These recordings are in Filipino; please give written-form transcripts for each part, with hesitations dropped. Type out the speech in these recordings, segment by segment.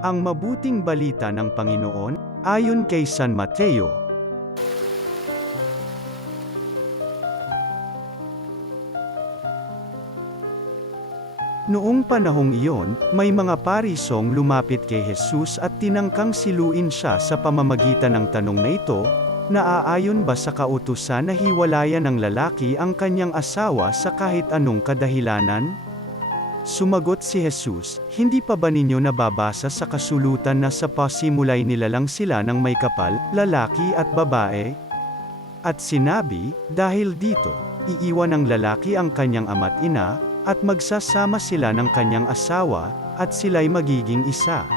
Ang mabuting balita ng Panginoon, ayon kay San Mateo. Noong panahong iyon, may mga parisong lumapit kay Jesus at tinangkang siluin siya sa pamamagitan ng tanong na ito, naaayon ba sa kautusan na hiwalayan ng lalaki ang kanyang asawa sa kahit anong kadahilanan? Sumagot si Jesus, hindi pa ba ninyo nababasa sa kasulutan na sa pasimulay nilalang sila ng may kapal, lalaki at babae? At sinabi, dahil dito, iiwan ng lalaki ang kanyang ama't ina, at magsasama sila ng kanyang asawa, at sila'y magiging isa.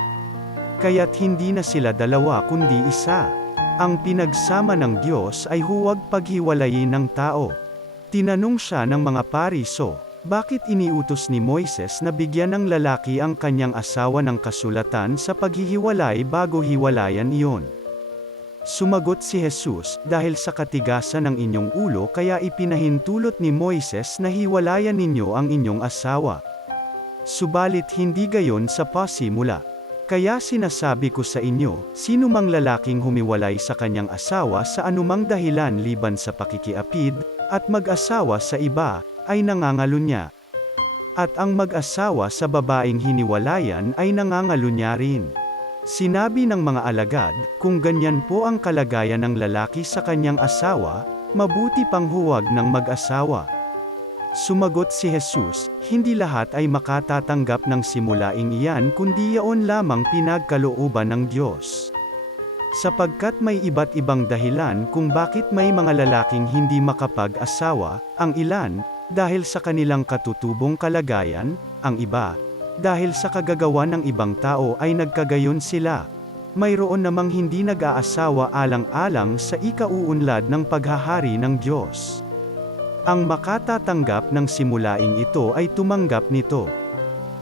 Kaya't hindi na sila dalawa kundi isa. Ang pinagsama ng Diyos ay huwag paghiwalayin ng tao. Tinanong siya ng mga pariso, bakit iniutos ni Moises na bigyan ng lalaki ang kanyang asawa ng kasulatan sa paghihiwalay bago hiwalayan iyon? Sumagot si Jesus, dahil sa katigasan ng inyong ulo kaya ipinahintulot ni Moises na hiwalayan ninyo ang inyong asawa. Subalit hindi gayon sa pasimula. Kaya sinasabi ko sa inyo, sino mang lalaking humiwalay sa kanyang asawa sa anumang dahilan liban sa pakikiapid, at mag-asawa sa iba, ay nangangalunya. At ang mag-asawa sa babaeng hiniwalayan ay nangangalunya rin. Sinabi ng mga alagad, kung ganyan po ang kalagayan ng lalaki sa kanyang asawa, mabuti pang huwag ng mag-asawa. Sumagot si Jesus, hindi lahat ay makatatanggap ng simulaing iyan kundi yaon lamang pinagkalooban ng Diyos. Sapagkat may iba't ibang dahilan kung bakit may mga lalaking hindi makapag-asawa, ang ilan, dahil sa kanilang katutubong kalagayan, ang iba, dahil sa kagagawan ng ibang tao ay nagkagayon sila. Mayroon namang hindi nag-aasawa alang-alang sa ikauunlad ng paghahari ng Diyos. Ang makatatanggap ng simulaing ito ay tumanggap nito.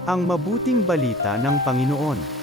Ang mabuting balita ng Panginoon.